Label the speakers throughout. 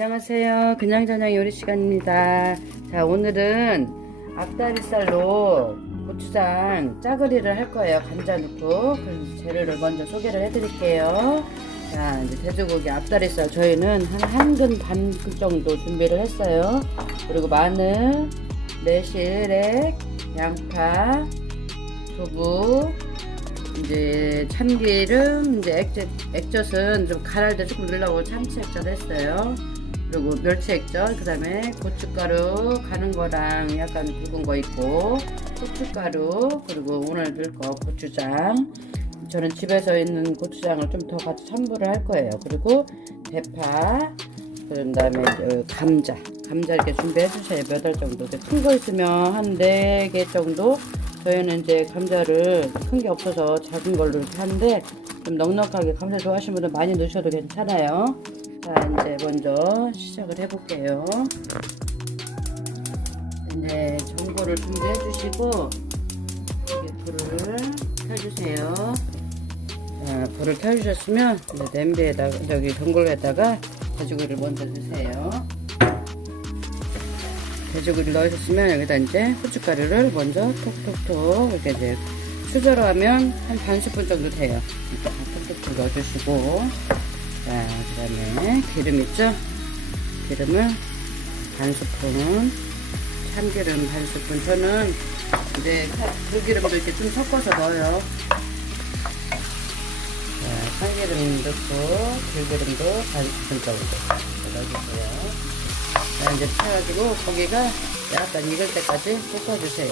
Speaker 1: 안녕하세요. 그냥 저녁 요리 시간입니다. 자, 오늘은 앞다리살로 고추장 짜글이를 할 거예요. 감자 넣고. 그래서 재료를 먼저 소개를 해드릴게요. 자, 이제 돼지고기 앞다리살 저희는 한 한근 반 정도 준비를 했어요. 그리고 마늘, 매실액, 양파, 두부, 이제 참기름, 이제 액젓, 액젓은 좀 갈할 때 조금 넣으려고 참치 액젓 했어요. 그리고 멸치 액젓, 그 다음에 고춧가루 가는 거랑 약간 굵은 거 있고, 고춧가루, 그리고 오늘 넣을 거 고추장. 저는 집에서 있는 고추장을 좀 더 같이 첨부를 할 거예요. 그리고 대파, 그런 다음에 어, 감자. 감자 이렇게 준비해 주셔야 몇 알 정도. 큰 거 있으면 한 네 개 정도. 저희는 이제 감자를 큰 게 없어서 작은 걸로 이렇게 하는데 좀 넉넉하게 감자 좋아하시는 분은 많이 넣으셔도 괜찮아요. 자, 이제 먼저 시작을 해볼게요. 이제 전골을 준비해 주시고 불을 켜주세요. 자, 불을 켜주셨으면 냄비에다가 저기 전골에다가 돼지고기를 먼저 넣으세요. 돼지고기를 넣으셨으면 여기다 이제 고춧가루를 먼저 톡톡톡 이렇게 이제 수저로 하면 한 반 스푼 정도 돼요. 톡톡톡 넣어주시고 자 그 다음에 기름 있죠? 기름을 반 스푼 참기름 반 스푼 저는 이제 들기름도 이렇게 좀 섞어서 넣어요. 자, 참기름 넣고 들기름도 반 스푼 정도 넣어주세요. 자, 이제 펴가지고 고기가 약간 익을 때까지 볶아주세요.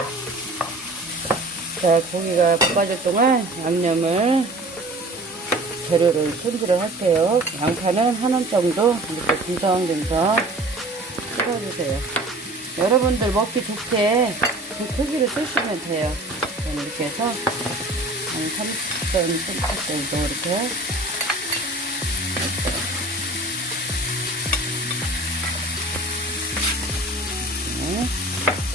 Speaker 1: 자, 고기가 볶아질 동안 양념을 재료를 손질을 할게요. 양파는 한 원 정도 이렇게 듬성듬성 씹어주세요. 여러분들 먹기 좋게 그 크기를 쓰시면 돼요. 이렇게 해서 한 30cm 정도 이렇게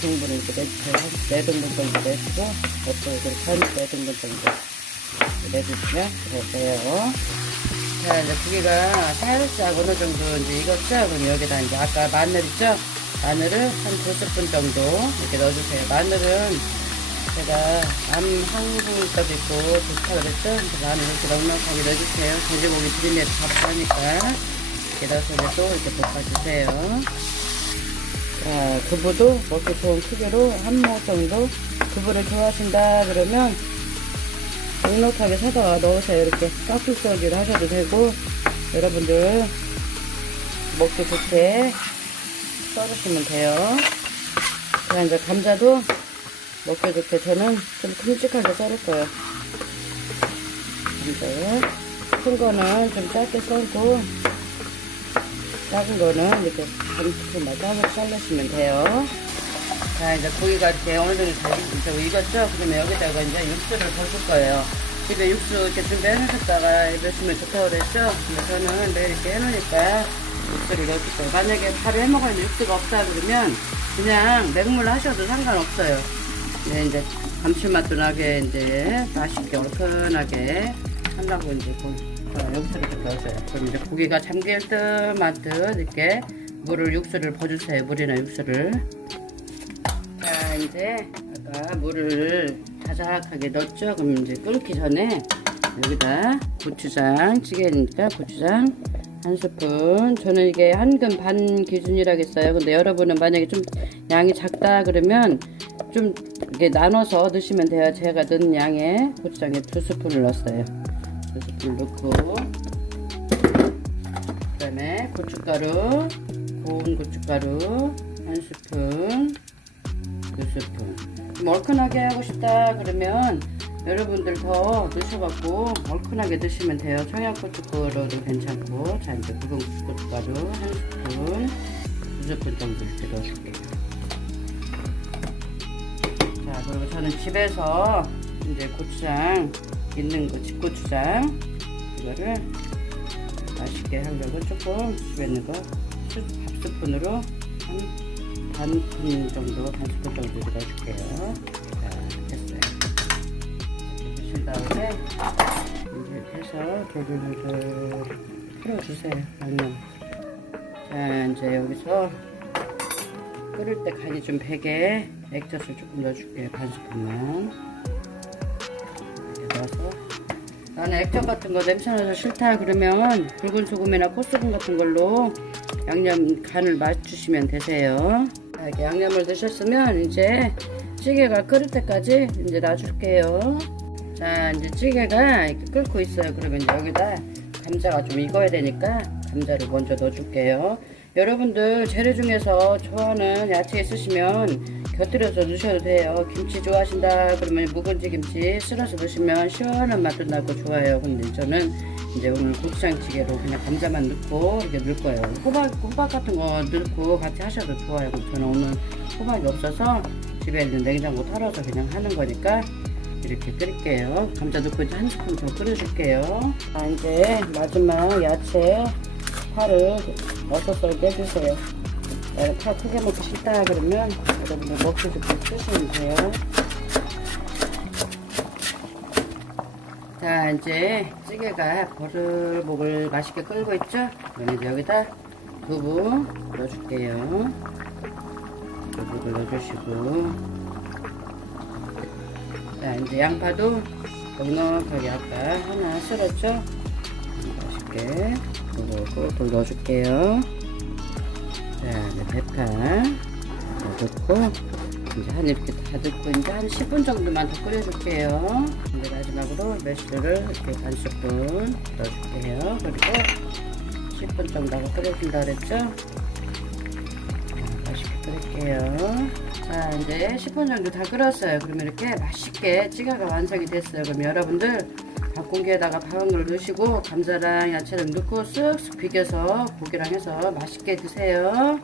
Speaker 1: 등분을 이렇게 내주세요. 네 등분 정도 내주고, 옆으로 이렇게 한네 등분 정도 내주시면 되세요. 자, 이제 고기가 살짝 어느 정도 이제 익었죠? 그럼 여기다 이제 아까 마늘 있죠? 마늘을 한 두 스푼 정도 이렇게 넣어주세요. 마늘은 제가 암한국도 있고 그랬죠? 그래서 마늘 이렇게 넉넉하게 넣어주세요. 돼지고기 비린내도 잡하니까 이렇게 넣어서 이제 또 이렇게 볶아주세요. 자, 두부도 먹기 좋은 크기로 한모 정도 두부를 좋아하신다 그러면 넉넉하게 사다가 넣으세요. 이렇게 깍둑 썰기를 하셔도 되고 여러분들 먹기 좋게 썰으시면 돼요. 자, 이제 감자도 먹기 좋게 저는 좀 큼직하게 썰을 거예요. 감자를 큰 거는 좀 짧게 썰고 작은 거는 이렇게 반스푼만 짜서 잘라주시면 돼요. 자, 이제 고기가 이렇게 어느 정도 잘 익- 익었죠? 그러면 여기다가 이제 육수를 부을 거예요. 집에 육수 이렇게 준비해 놓으셨다가 넣으시면 좋다고 그랬죠? 저는 매일 이렇게 해놓으니까 육수를 넣을 거예요. 만약에 바로 해 먹어야 육수가 없다 그러면 그냥 맹물 하셔도 상관없어요. 네, 이제 감칠맛도 나게 이제 맛있게 얼큰하게 하려고 이제 고, 어, 여기서 이렇게 넣으세요. 그럼 이제 고기가 잠길 듯 말듯 이렇게 물을 육수를 부어주세요. 물이나 육수를. 자 이제 아까 물을 자작하게 넣었죠. 그럼 이제 끓기 전에 여기다 고추장 찌개니까 고추장 한 스푼. 저는 이게 한근 반 기준이라겠어요. 근데 여러분은 만약에 좀 양이 작다 그러면 좀 이렇게 나눠서 넣으시면 돼요. 제가 넣은 양에 고추장에 두 스푼을 넣었어요. 두 스푼 넣고 그 다음에 고춧가루 고운 고춧가루 한 스푼 두 스푼 좀 얼큰하게 하고 싶다 그러면 여러분들 더 넣으셔갖고 얼큰하게 드시면 돼요. 청양고춧가루도 괜찮고 자 이제 굵은 고춧가루 한 스푼 두 스푼 정도 이렇게 넣어줄게요. 자 그리고 저는 집에서 이제 고추장 있는 거 집고추장 이거를 맛있게 하려고 조금 집에 있는 거 수- 밥 스푼으로 한 반 스푼 정도, 반 스푼 정도 이렇게 넣어줄게요. 자, 됐어요. 드신 다음에 이제 해서 돌돌돌 풀어주세요. 양념. 자, 이제 여기서 끓일 때 간이 좀 배게 액젓을 조금 넣어줄게요. 반 스푼만. 이렇게 넣어서. 나는 액젓 같은 거 냄새나서 싫다 그러면 붉은 소금이나 꽃소금 같은 걸로 양념 간을 맞추시면 되세요. 자, 이렇게 양념을 넣으셨으면 이제 찌개가 끓을 때까지 이제 놔줄게요. 자, 이제 찌개가 이렇게 끓고 있어요. 그러면 여기다 감자가 좀 익어야 되니까 감자를 먼저 넣어줄게요. 여러분들 재료 중에서 좋아하는 야채 있으시면 곁들여서 넣으셔도 돼요. 김치 좋아하신다 그러면 묵은지 김치 쓸어서 넣으시면 시원한 맛도 나고 좋아요. 근데 저는 이제 오늘 고추장찌개로 그냥 감자만 넣고 이렇게 넣을 거예요. 호박, 호박 같은 거 넣고 같이 하셔도 좋아요. 저는 오늘 호박이 없어서 집에 있는 냉장고 털어서 그냥 하는 거니까 이렇게 끓일게요. 감자 넣고 이제 한 스푼 더 끓여줄게요. 자, 이제 마지막 야채 파를 여섯 썰 빼주세요. 내가 파 크게 먹기 싫다 그러면 여러분들 먹기 좋게 쓰시면 돼요. 자, 이제 찌개가 보글보글 맛있게 끓고 있죠? 이제 여기다 두부 넣어줄게요. 두부를 넣어주시고 자, 이제 양파도 넉넉하게 아까 하나 썰었죠? 맛있게 이거 꿀꿀 넣어줄게요. 자, 이제 대파 넣고 이제 한 이렇게 다 넣고 이제 한 10분 정도만 더 끓여줄게요. 이제 마지막으로 매실을 이렇게 반 스푼 넣어줄게요. 그리고 10분 정도 끓여준다 그랬죠? 자, 맛있게 끓일게요. 자, 이제 10분 정도 다 끓었어요. 그러면 이렇게 맛있게 찌개가 완성이 됐어요. 그럼 여러분들 밥 공기에다가 밥한 그릇 넣으시고 감자랑 야채를 넣고 쓱쓱 비벼서 고기랑 해서 맛있게 드세요.